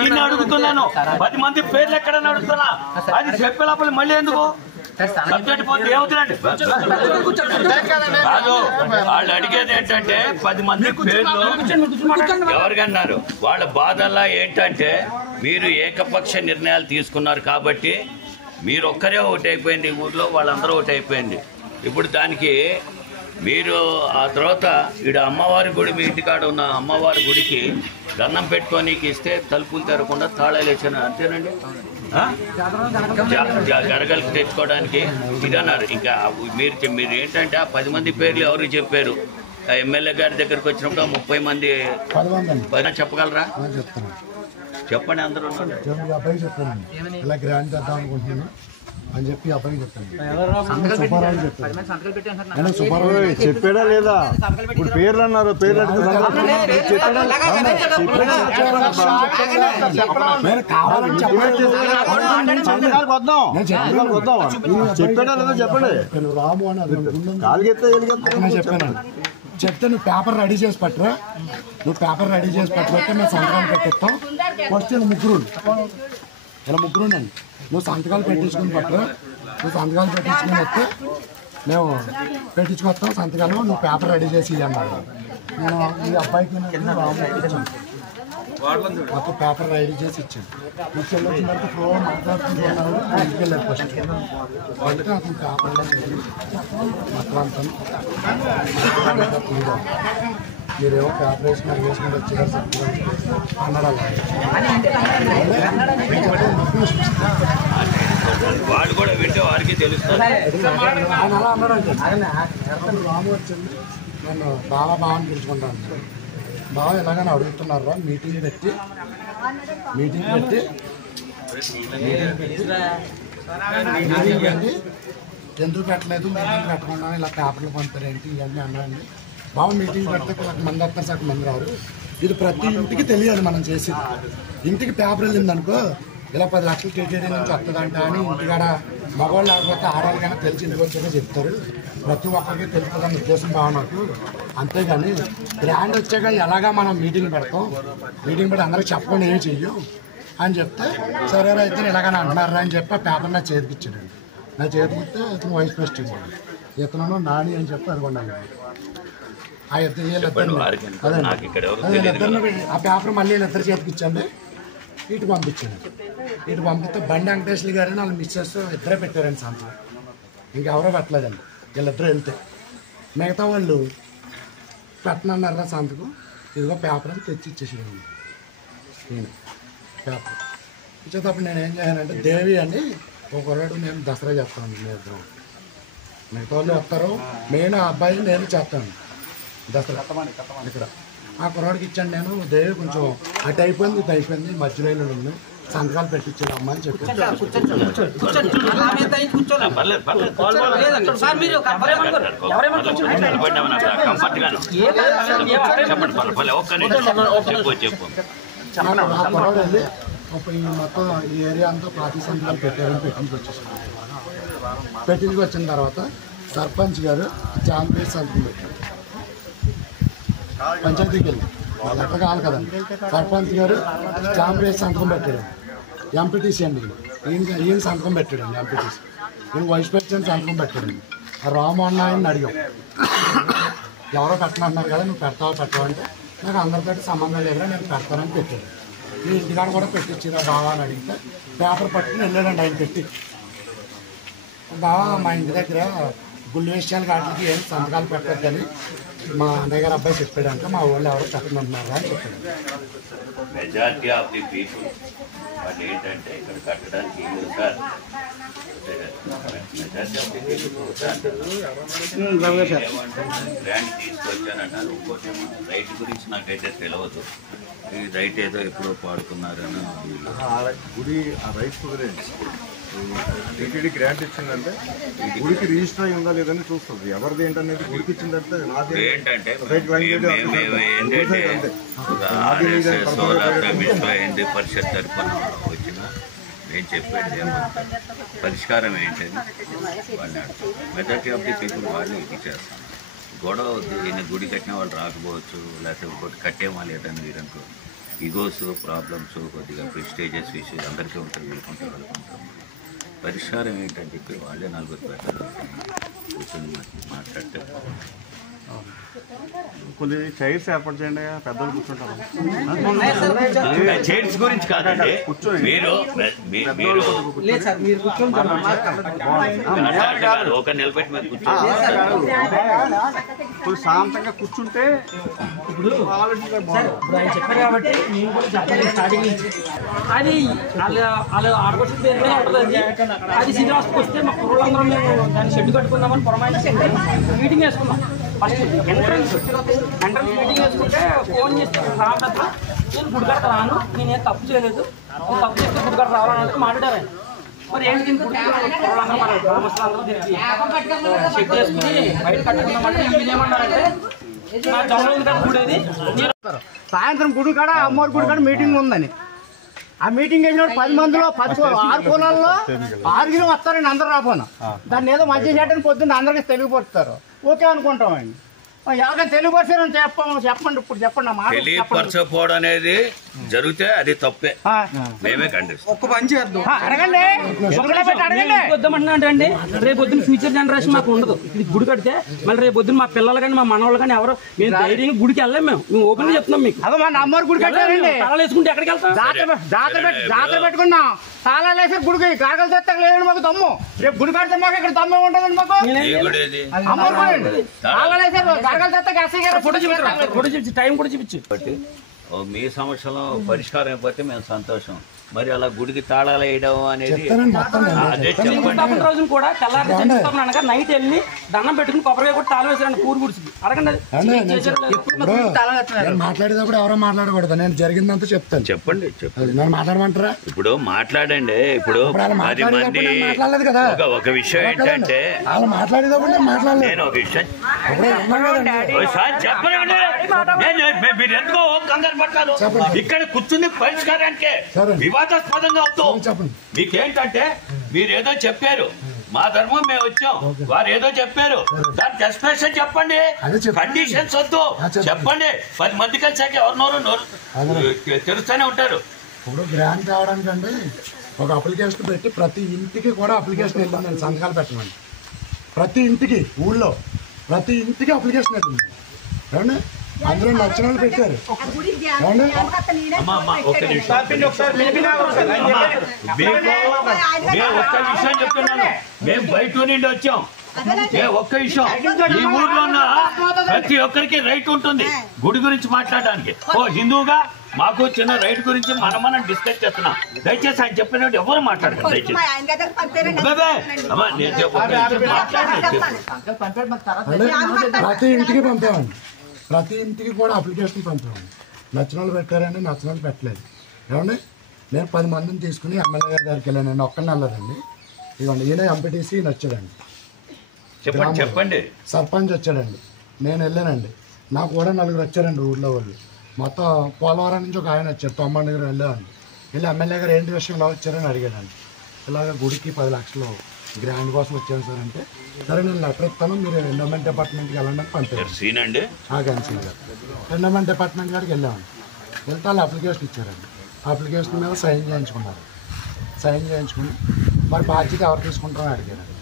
ఈయన అడుగుతున్నాను. 10 మంది పేర్లు ఎక్కడ అడుగుతున్నా, అది చెప్పే లోపల మళ్ళీ ఎందుకు సబ్జెక్ట్ పోతే ఏమవుతుందండి? కాదు, వాళ్ళు అడిగేది ఏంటంటే 10 మంది పేర్లు ఎవరికన్నారు. వాళ్ళ బాధల్లా ఏంటంటే మీరు ఏకపక్ష నిర్ణయాలు తీసుకున్నారు కాబట్టి మీరు ఒక్కరే ఒకటి అయిపోయింది, ఊర్లో వాళ్ళందరూ ఒకటి అయిపోయింది. ఇప్పుడు దానికి మీరు ఆ తర్వాత ఈడ అమ్మవారి గుడి, మీ ఇంటికాడ ఉన్న అమ్మవారి గుడికి దండం పెట్టుకోనికి ఇస్తే తలుపులు తెరకుండా తాళాలు వేసాను, అంతేనండి. గరగలికి తెచ్చుకోవడానికి ఇదన్నారు. ఇంకా మీరు ఏంటంటే ఆ 10 మంది పేర్లు ఎవరికి చెప్పారు? ఎమ్మెల్యే గారి దగ్గరికి వచ్చినప్పుడు 30 మంది చెప్పగలరా? చెప్పండి. అందరూ అబ్బాయి చెప్పానండి, ఇలా గ్రాండ్ చేద్దాం అనుకుంటున్నాను అని చెప్పి అబ్బాయి చెప్పాను. చెప్పాడా లేదా? ఇప్పుడు పేర్లు అన్నారు, పేర్లు చెప్పాడా లేదా చెప్పండి. రాము అని చెప్పాను. చెప్తే నువ్వు పేపర్ రెడీ చేసి పట్టురా, నువ్వు పేపర్ రెడీ చేసి పట్టుకుంటే మేము సంతకాలు పెట్టిస్తాం. ఫస్ట్ ముగ్గురు అండి, నువ్వు సంతకాలు పెట్టించుకుని పట్టురా, నువ్వు సంతకాలు పెట్టించుకుని వస్తే మేము పెట్టించుకొస్తాం సంతకాలు, నువ్వు పేపర్ రెడీ చేసి అన్నారు. నేను ఈ అబ్బాయికి మొత్తం పేపర్ రెడీ చేసి ఇచ్చాను. ఇచ్చేళ్ళు వచ్చిన తర్వాత ఫ్లో మాట్లాడుతున్నాడు, ఇంటికి వెళ్ళారు. ఫస్ట్ అంటే అతను పేపర్లో మొత్తం అంతా మీరేమో పేపర్ వేసుకుని వచ్చేసారు అన్నాడు. వాళ్ళు కూడా వింటే వారికి తెలుస్తుంది. ఆయన అలా అన్నాడంటే రాము వచ్చింది, నన్ను బాగా అని పిలుచుకుంటాను. బాగా ఎలాగైనా అడుగుతున్నారా, మీటింగ్ పెట్టి ఎందుకు పెట్టలేదు, మీటింగ్ పెట్టకుండా ఇలా పేపర్లు పంపారేంటి ఇవన్నీ అన్నారండి. బాగా మీటింగ్ పెడితే 1 మంది వస్తారు, 1 మంది రారు. ఇది ప్రతి ఇంటికి తెలియాలి మనం చేసేది. ఇంటికి పేపర్ వెళ్ళిందనుకో ఇలా 10 లక్షలు టీటీడీ నుంచి వస్తుందంట అని ఇంటికాడ మగవాళ్ళు లేకపోతే ఆడవాళ్ళకైనా తెలిసి ఇంటికి వచ్చాక చెప్తారు. ప్రతి ఒక్కరికి తెలుస్తుందని ఉద్దేశం బాగున్నట్టు. అంతేగాని గ్రాండ్ వచ్చాక ఎలాగా మనం మీటింగ్ పెడతాం, మీటింగ్ పెట్టి అందరికి చెప్పకుండా ఏమి చెయ్యం అని చెప్తే సరే అయితే ఇలాగని అంటున్నారా అని చెప్పి ఆ పేపర్ నా చేతికిచ్చాడు. నా చేతికిస్తే ఇతను వైస్ ప్రెసిడెంట్, ఇతను నాని అని చెప్పి అనుకున్నాను. ఆ వీళ్ళిద్దరిని ఆ పేపర్ మళ్ళీ వీళ్ళిద్దరు చేతికిచ్చండి, ఇటు పంపించాను. ఇటు పంపిస్తే బండి వెంకటేశ్వర గారు వాళ్ళ మిస్సెస్ ఇద్దరే పెట్టారండి సంతకం, ఇంకెవరో పెట్టలేదండి. వీళ్ళిద్దరూ వెళ్తే మిగతా వాళ్ళు పెట్టనన్నారా సంతకం, ఇదిగో పేపర్ అని తెచ్చి ఇచ్చేసాడు. నేను పేపర్ ఇచ్చేటప్పుడు నేను ఏం చేశానంటే దేవి అని ఒకరోజు నేను దసరా చేస్తాను. మీ ఇద్దరు మిగతా వాళ్ళు వస్తారు, మెయిన్ ఆ అబ్బాయి నేను చేస్తాను దసరా ఇక్కడ. ఆ కుర్రాడికి ఇచ్చాను నేను. దేవి కొంచెం అటు అయిపోయింది ఇటు అయిపోయింది, మధ్యలో ఉంది, సంతకాలు పెట్టించాడు అమ్మ అని చెప్పి వెళ్ళి మొత్తం ఈ ఏరియా అంతా పార్టీ సంతకాలు పెట్టారని పెట్టించుకు వచ్చిన తర్వాత సర్పంచ్ గారు జాంపేసి సంతకం పెట్టారు. పంచాయతీకి వెళ్ళి లెటర్ కావాలి కదండి. సర్పంచ్ గారు జాంపేసి సంతకం పెట్టాడు. ఎంపీటీసీ అండి ఈయన సంతకం పెట్టాడండి. ఎంపీటీసీ నేను వైస్ ప్రెసిడెంట్ సంతకం పెట్టాడండి. ఆ రామోహన్ ఆయన్ని అడిగాం, ఎవరో పెట్టనంటున్నారు కదా, నువ్వు పెట్టావా అంటే నాకు అందరితో సంబంధం లేదురా నేను పెడతానని పెట్టాడు. మీ ఇంటికాడ కూడా పెట్టించిరా బావా అని అడిగితే పేపర్ పట్టుకుని వెళ్ళాడండి ఆయన పెట్టి. బావా మా ఇంటి దగ్గర గుళ్ళు విషయాలు వాటికి ఏం సంతకాలు పెట్టద్దని మా అన్నయ్య గారు అబ్బాయి చెప్పాడంటే మా వాళ్ళు ఎవరు పెట్టమంటున్నారా అని చెప్పాడు. మెజారిటీ ఆఫ్ ది పీపుల్ వాళ్ళు ఏంటంటే ఇక్కడ కట్టడానికి ఇల్లు sir, majority of the people grant తీసుకొచ్చానన్నారు. ఇంకోటి రైట్ గురించి నాకైతే తెలియదు, ఈ రైట్ ఏదో ఎప్పుడో పాడుకున్నారని గుడి ఆ రైట్ గురించి టీటీడీ గ్రాంట్ ఇచ్చిందంటే గుడికి రిజిస్టర్ అయి ఉందా లేదని చూస్తుంది. ఎవరిది ఏంటనేది గుడికి ఇచ్చిందంటే ఏంటంటే హిందూ పరిషత్ తరఫున వచ్చిన నేను చెప్పేది ఏమంటే పరిష్కారం ఏంటని వాళ్ళు మెజారిటీ ఆఫ్ ది పీపుల్ వాళ్ళు ఇది చేస్తాను. గొడవ వద్దు, ఈయన గుడి కట్టిన వాళ్ళు రాకపోవచ్చు, లేకపోతే ఇంకోటి కట్టేమా లేదని వీరనుకో ఈగోస్ ప్రాబ్లమ్స్ కొద్దిగా ప్రెస్టేజెస్ ఇష్యూస్ అందరికీ ఉంటుంది, వెళ్ళుకుంటాం. పరిష్కారం ఏంటని చెప్పి వాళ్ళే 4 పెట్టారు కూర్చొని మాట్లాడితే కొన్ని చైర్స్ ఏర్పాటు చేయండి, పెద్దలు కూర్చుంటారు. చైర్స్ గురించి కాదండి, మీరు ఒక నిలబెట్టి మీరు కొంచెం శాంతంగా కూర్చుంటే ఇప్పుడు ఆయన చెప్పారు కాబట్టి నేను కూడా చెప్పాలి స్టార్టింగ్ నుంచి. అది వాళ్ళు ఆడపడుచు పేరునే ఉంటుంది. అది శ్రీనివాసకి వస్తే మా కుర్రోళ్ళందరం మేము దాన్ని షెడ్ కట్టుకుందామని పొరమాయించి మీటింగ్ వేసుకున్నాం. ఫస్ట్ ఎంట్రన్స్ మీటింగ్ వేసుకుంటే ఫోన్ చేస్తే రావద్దు, నేను గుడికట్ట రాను, నేనేం తప్పు చేయలేదు, నేను తప్పు చేస్తే గుడికట్ట రావాలని మాట్లాడారు ఆయన. మరి ఏంటి దీనికి కుర్రోళ్ళందరూ మన గ్రామస్తులందరూ దీనికి షెడ్ వేసుకుని బయట కట్టుకుందామంటే వీళ్ళేమన్నారంటే మా దొంగ ఉంది కదా గుడేది. సాయంత్రం గుడి కాడ అమ్మవారి గుడి కాడ మీటింగ్ ఉందని, ఆ మీటింగ్ వేసినప్పుడు 10 మందిలో 6 కులాల్లో 6 వస్తారండి, అందరు రాపోను. దాన్ని ఏదో మంచి చేయడానికి పొద్దున్న అందరికీ తెలియపరుస్తారు, ఓకే అనుకుంటామండి. ఎవరికైనా తెలియపరిచారని చెప్పండి, ఇప్పుడు చెప్పండి. తెలియపరచకపోవడం అనేది జరిగితే అది తప్పే, మేమే ఖండిస్తాం. ఒక్క పని చేద్దాం, అడగండి. వద్దామంటున్నా అండి, రేపు పొద్దున్న ఫ్యూచర్ జనరేషన్ మాకు ఉండదు. ఇది గుడి కడితే మళ్ళీ రేపు పొద్దున్న మా పిల్లలు కానీ మా మనవాళ్ళు కానీ ఎవరు మేము ధైర్యంగా గుడికి వెళ్ళాం. మేము ఓపెన్ చెప్తున్నాం మీకు. అదో మన అమ్మవారి గుడికి వెళ్ళారండి, తాళాలు వేసుకుంటే ఎక్కడికి వెళ్తాం? జాతర పెట్టుకున్నాం, తాళాలు వేసి గుడికి కాగలు తెత్త లేదండి మాకు దమ్ము. రేపు గుడి కడితే మాకు ఇక్కడ దమ్ము ఉంటుందండి మాకు. అమ్మవారి గుడి అండి, తాళాలు వేసారు కాగలు తెత్త ఫోటో చూపించు, టైం కూడా చూపించు. మీ సమస్యలో పరిష్కారం అయిపోతే మేము సంతోషం. మరి అలా గుడికి తాళాలు వేయడం అనేది అదే చెప్పండి. రోజున కూడా తెల్లారి అనగా నైట్ వెళ్ళి దండం పెట్టుకుని కొబ్బరికాయ కూడా తాళం వేసారండి పూరి గుడికి. అడగండి, మాట్లాడేటప్పుడు ఎవరో మాట్లాడకూడదు, నేను జరిగిందంతా చెప్తాను. చెప్పండి నేను మాట్లాడమంటారా? ఇప్పుడు మాట్లాడండి. ఇప్పుడు 10 మంది మాట్లాడలేదు కదా. ఒక విషయం ఏంటంటే వాళ్ళు మాట్లాడేటప్పుడు నేను మాట్లాడలేదు. నేను ఒక విషయం చెప్పండి, మీరు ఎందుకో కంగారు పడతారు. ఇక్కడ కూర్చుని పరిష్కారానికే వివాదాస్పదంగా అవుతాం. మీకేంటంటే మీరు ఏదో చెప్పారు, మా ధర్మం మేము వచ్చాం, వారు ఏదో చెప్పారు, దానికి ఎక్స్ప్రెషన్ చెప్పండి, కండిషన్స్ వద్దు చెప్పండి. 10 మంది కలిసాక ఎవరినోరు తెలుస్తూనే ఉంటారు. ఇప్పుడు గ్రాంట్ కావడానికండి ఒక అప్లికేషన్ పెట్టి ప్రతి ఇంటికి కూడా అప్లికేషన్ వెళ్ళిందండి, సంతకాలు పెట్టమని. ప్రతి ఇంటికి, ఊళ్ళో ప్రతి ఇంటికి అప్లికేషన్ వెళ్ళింది. ఏమండి అందరూ నచ్చిన వాళ్ళు పెట్టారు. ఒక్క విషయం చెప్తున్నాను, మేము బయట నుండి వచ్చాం. ఒక్క విషయం, ఈ ఊర్లో ఉన్న ప్రతి ఒక్కరికి రైట్ ఉంటుంది గుడి గురించి మాట్లాడడానికి. హిందువుగా మాకు చిన్న రైట్ గురించి మనం డిస్కస్ చేస్తున్నాం. దయచేసి ఆయన చెప్పినట్టు ఎవరు మాట్లాడకండి దయచేసి. ప్రతి ఇంటికి పంపామండి, ప్రతి ఇంటికి కూడా అప్లికేషన్ పంపామండి. నచ్చిన వాళ్ళు పెట్టారండి, నచ్చిన వాళ్ళు పెట్టలేదు. ఏమండి నేను 10 మందిని తీసుకుని ఎమ్మెల్యే గారి దగ్గరికి వెళ్ళాను. నేను ఒక్కడిని వెళ్ళదండి. ఇదిగోండి ఈయన ఎంపీటీసీ నచ్చాడండి, చెప్పండి సర్పంచ్ వచ్చాడండి, నేను వెళ్ళానండి. నాకు కూడా 4 వచ్చారండి ఊళ్ళో వాళ్ళు. మొత్తం పోలవరం నుంచి ఒక ఆయన వచ్చారు, 90 దగ్గర వెళ్ళామండి. వెళ్ళి ఎమ్మెల్యే గారు ఏంటి విషయంలో వచ్చారని అడిగానండి. ఇలాగ గుడికి 10 లక్షలు గ్రాండ్ కోసం వచ్చాను సార్ అంటే, సరే నేను లెటర్ ఇస్తాను, మీరు ఎండోమెంట్ డిపార్ట్మెంట్కి వెళ్ళండి అని పంపారు. గన్సీన్ గారు ఎండోమెంట్ డిపార్ట్మెంట్ గారికి వెళ్ళామండి. వెళ్తే వాళ్ళు అప్లికేషన్ ఇచ్చారండి. అప్లికేషన్ మీద సైన్ చేయించుకున్నారు. సైన్ చేయించుకుని మరి బాధ్యత ఎవరు తీసుకుంటారని అడిగారండి.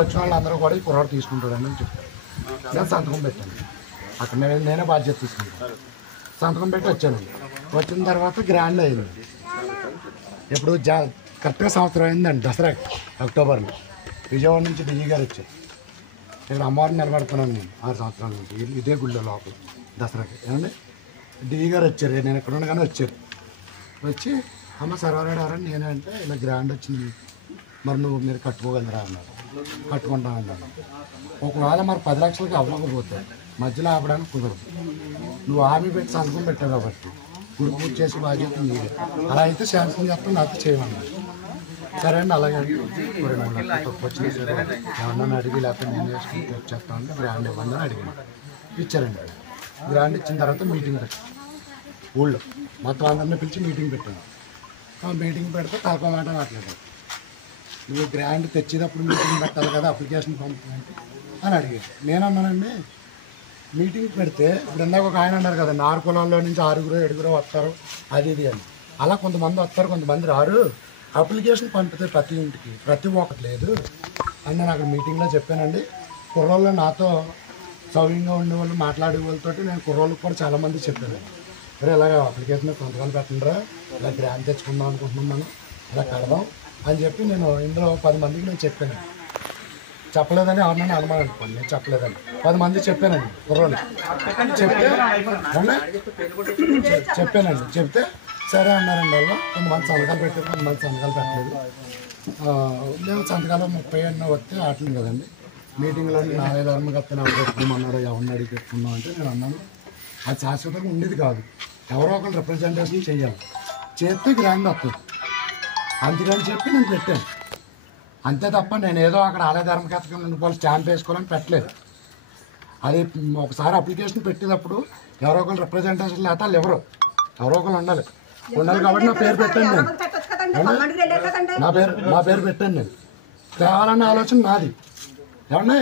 వచ్చిన వాళ్ళందరూ కూడా ఈ కుర్రాడు తీసుకుంటారండి అని చెప్పారు. నేను సంతకం పెట్టాను, అక్కడ నేనే బాధ్యత తీసుకుంటాను. సంతకం పెట్టి వచ్చానండి. వచ్చిన తర్వాత గ్రాండ్ అయింది. ఇప్పుడు కరెక్ట్గా సంవత్సరం అయిందండి, దసరా అక్టోబర్లో. విజయవాడ నుంచి డిజీ గారు వచ్చారు. ఇక్కడ అమ్మవారిని నిలబడుతున్నాను నేను 6 సంవత్సరాల నుంచి ఇదే గుళ్ళో లోపల దసరాకి. ఏమండి డిజీ గారు వచ్చారు, నేను ఎక్కడ ఉండగానే వచ్చారు. వచ్చి అమ్మ సర్వారాడు ఎవరని నేనే అంటే ఇలా గ్రాండ్ వచ్చింది, మరి మీరు కట్టుకోగలరా అన్నారు. కట్టుకుంటామన్నాను. ఒకవేళ మరి 10 లక్షలకి అవ్వకపోతే మధ్యలో ఆపడానికి కుదరదు. నువ్వు హామీ పెట్టి సంతకం పెట్టావు కాబట్టి గుడి పూజ చేసి బాధ్యత నీదే. అలా అయితే శాంక్షన్ చేస్తాను, నాతో చేయమన్నారు. సరే అండి అలాగే 2 లక్షలు తక్కువ వచ్చింది సరే ఏమన్నా అడిగి లేకపోతే నేను వేసుకుంటూ వచ్చేస్తామంటే గ్రాండ్ ఇవ్వండి అని అడిగాను. ఇచ్చారండి. గ్రాండ్ ఇచ్చిన తర్వాత మీటింగ్ పెట్టాను ఊళ్ళో. మొత్తం అందరినీ పిలిచి మీటింగ్ పెట్టాను. మీటింగ్ పెడితే తలకో మాట మాట్లాడారు. నువ్వు గ్రాండ్ తెచ్చేటప్పుడు మీటింగ్ పెట్టాలి కదా, అప్లికేషన్ పంపించండి అని అడిగారు. నేనన్నానండి మీటింగ్ పెడితే ఇప్పుడు ఇందాక ఒక ఆయన అన్నారు కదా, 6 కులాల్లో నుంచి 6 7 వస్తారు అది ఇది అని. అలా కొంతమంది వస్తారు, కొంతమంది రారు. అప్లికేషన్ పంపితే ప్రతి ఇంటికి ప్రతి ఒక్కటి లేదు అని నేను అక్కడ మీటింగ్లో చెప్పానండి. కుర్రోళ్ళు నాతో సౌమ్యంగా ఉండే వాళ్ళు మాట్లాడే వాళ్ళతో నేను కుర్రోళ్ళకి కూడా చాలామంది చెప్పాను. సరే ఇలాగ అప్లికేషన్ సంతకాలు పెట్టండిరా, ఇలా గ్రాంట్ తెచ్చుకుందాం అనుకుంటున్నాం మనం, ఇలా కడదాం అని చెప్పి నేను ఇందులో 10 మందికి నేను చెప్పాను. చెప్పలేదని ఎవరినైనా అనుమానం అనుకోండి, నేను చెప్పలేదని 10 మంది చెప్పానండి కుర్రోళ్ళు. చెప్పానండి. చెప్తే సరే అన్నారండి. వాళ్ళు కొంతమంది సంతకాలు పెట్టారు, కొంతమంది సంతకాలు పెట్టలేదు. మేము సంతకాలు 30 అన్న వస్తే ఆటలు కదండి. మీటింగ్లో నాలుగు ధర్మకర్తను ఎవరు పెట్టుకోమన్నారో ఎవరిని అడిగి పెట్టుకున్నాం అంటే నేను అన్నాను అది శాశ్వతంగా ఉండేది కాదు, ఎవరో ఒకరు రిప్రజెంటేషన్ చేయాలి, చేస్తే గ్రాండ్ వస్తుంది అందుకని చెప్పి నేను పెట్టాను. అంతే తప్ప నేను ఏదో అక్కడ ఆలయ ధర్మకర్తగా వాళ్ళు స్టాంప్ వేసుకోవాలని పెట్టలేదు. అది ఒకసారి అప్లికేషన్ పెట్టేటప్పుడు ఎవరో ఒకరు రిప్రజెంటేషన్ లేకపోతే వాళ్ళు ఎవరో ఒకరు ఉండాలి కాబట్టి నా పేరు పెట్టాను నేను. నా పేరు పెట్టాను నేను. తేవాలన్న ఆలోచన నాది. ఏమన్నా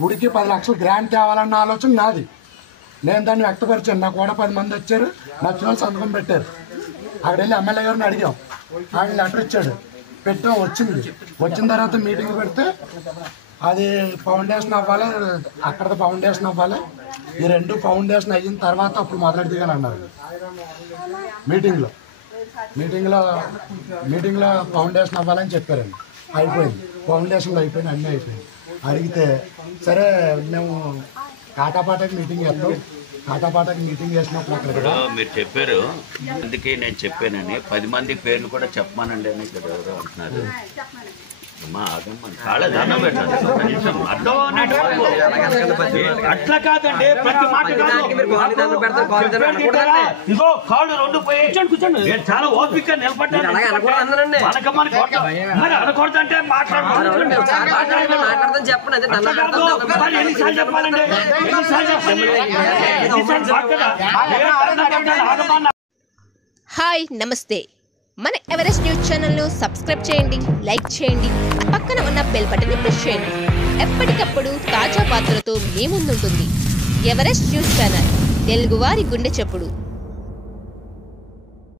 గుడికి 10 లక్షలు గ్రాంట్ తేవాలన్న ఆలోచన నాది. నేను దాన్ని వ్యక్తపరిచాను. నాకు కూడా 10 మంది వచ్చారు, నచ్చిన వాళ్ళు సంతకం పెట్టారు. అక్కడ వెళ్ళి ఎమ్మెల్యే గారిని అడిగాం, ఆయన లెటర్ ఇచ్చాడు, పెట్టాం, వచ్చిన తర్వాత మీటింగ్ పెడితే అది ఫౌండేషన్ అవ్వాలి, అక్కడ ఫౌండేషన్ అవ్వాలి, ఈ 2 ఫౌండేషన్ అయిన తర్వాత అప్పుడు మొదలెడిదిగాని అన్నారు. మీటింగ్లో ఫౌండేషన్ అవ్వాలని చెప్పారండి. అయిపోయింది, ఫౌండేషన్లో అయిపోయింది, అన్నీ అయిపోయింది. అడిగితే సరే మేము కాటాపాటకి మీటింగ్ చేస్తాం, కాటాపాటకి మీటింగ్ చేసినప్పుడు ఇప్పుడు మీరు చెప్పారు, అందుకే నేను చెప్పానని 10 మంది పేర్లు కూడా చెప్పమానండి అని ఇక్కడ ఎవరో అంటున్నారు. అమ్మా ఆగమ్మని కాళ్ళ దండం పెట్టండి, అట్లా కాదండి, ప్రతి మాట ఇగో కాళ్ళు 2 పోయి నేను చాలా ఓపిక నిలబడ్డాను. మరి అనకూడదంటే మాట్లాడదాం చెప్పండి. ఎన్నిసార్లు చెప్పాలండి, హాయ్ నమస్తే. మన ఎవరెస్ట్ న్యూస్ ఛానల్ను సబ్స్క్రైబ్ చేయండి, లైక్ చేయండి, పక్కన ఉన్న బెల్ బటన్ని ప్రెస్ చేయండి. ఎప్పటికప్పుడు తాజా వార్తలతో మీ ముందుంటుంది ఎవరెస్ట్ న్యూస్ ఛానల్, తెలుగువారి గుండె చప్పుడు.